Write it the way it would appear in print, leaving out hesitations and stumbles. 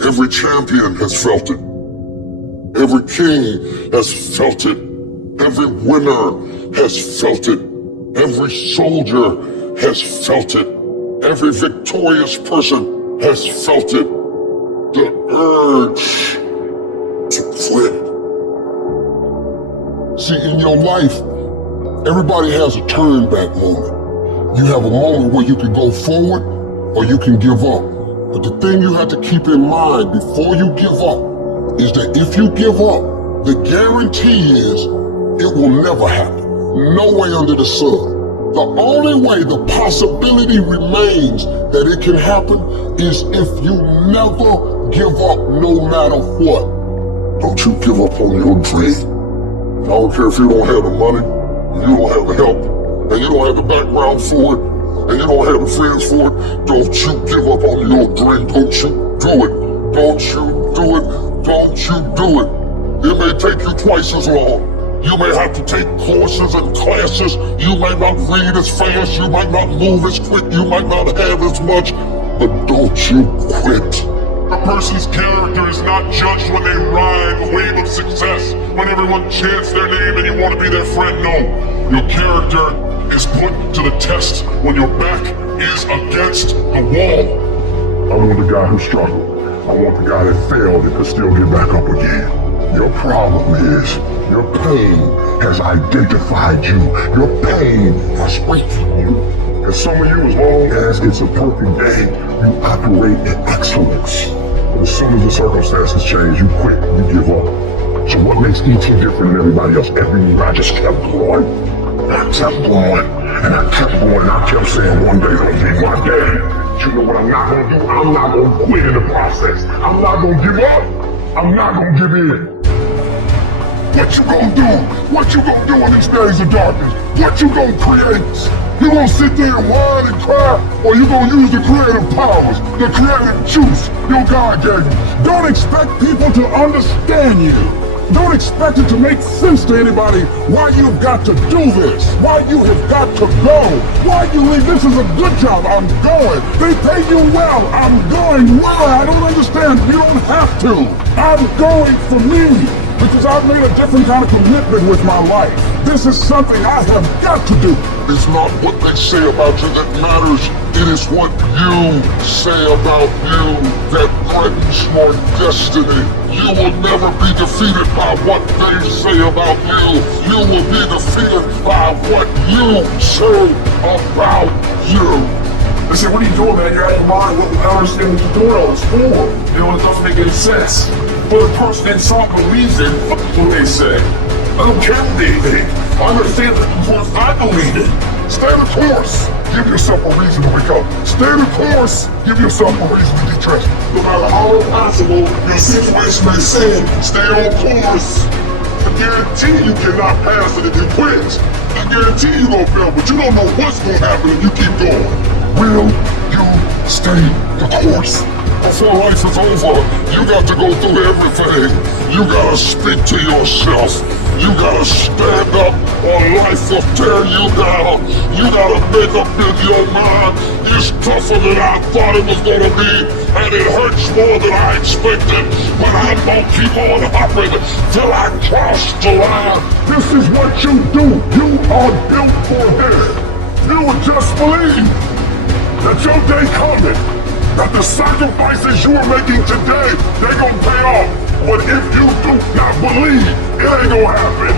Every champion has felt it. Every king has felt it. Every winner has felt it. Every soldier has felt it. Every victorious person has felt it. The urge to quit. See, in your life, everybody has a turn back moment. You have a moment where you can go forward or you can give up. But the thing you have to keep in mind before you give up is that if you give up, the guarantee is it will never happen. No way under the sun. The only way the possibility remains that it can happen is if you never give up no matter what. Don't you give up on your dream. I don't care if you don't have the money, you don't have the help, and you don't have the background for it, and you don't have the friends for it. Don't you give up on your dream. Don't you do it. Don't you do it. Don't you do it. It may take you twice as long. You may have to take courses and classes. You might not read as fast. You might not move as quick. You might not have as much. But don't you quit. A person's character is not judged when they ride the wave of success, when everyone chants their name and you want to be their friend. No, your character is put to the test when your back is against the wall. I want the guy who struggled. I want the guy that failed and could still get back up again. Your problem is, your pain has identified you. Your pain has waited for you. And some of you, as long as it's a perfect day, you operate in excellence. But as soon as the circumstances change, you quit, you give up. So what makes E.T. different than everybody else? Every year I just kept going. I kept going, and I kept going, and I kept saying one day's gonna be my day. But you know what I'm not gonna do? I'm not gonna quit in the process. I'm not gonna give up. I'm not gonna give in. What you gonna do? What you gonna do in these days of darkness? What you gonna create? You gonna sit there and whine and cry, or you gonna use the creative powers, the creative juice your God gave you? Don't expect people to understand you. Don't expect it to make sense to anybody why you've got to do this, why you have got to go, why you leave. This is a good job, I'm going. They pay you well, I'm going. Why? I don't understand. You don't have to. I'm going for me. Because I've made a different kind of commitment with my life. This is something I have got to do. It's not what they say about you that matters. It is what you say about you that threatens your destiny. You will never be defeated by what they say about you. You will be defeated by what you say about you. They say, what are you doing, man? You're out of your mind. What I don't understand what you're doing all this for. You know, it doesn't make any sense. But the person inside believes in what they say. I don't care what they think. I understand that the course I believe in. Stay the course. Give yourself a reason to wake up. Stay the course. Give yourself a reason to de-stress. No matter how impossible your situation may seem, stay on course. I guarantee you cannot pass it if you quit. I guarantee you gonna fail, but you don't know what's gonna happen if you keep going. Will you stay the course? Before life is over, you got to go through everything. You gotta speak to yourself. You gotta stand up or life will tear you down. You gotta make up in your mind. It's tougher than I thought it was gonna be, and it hurts more than I expected. But I'm gonna keep on hopping till I cross the line. This is what you do. You are built for this. You would just believe that your day coming, that the sacrifices you are making today, they're gonna pay off. But if you do not believe, it ain't gonna happen.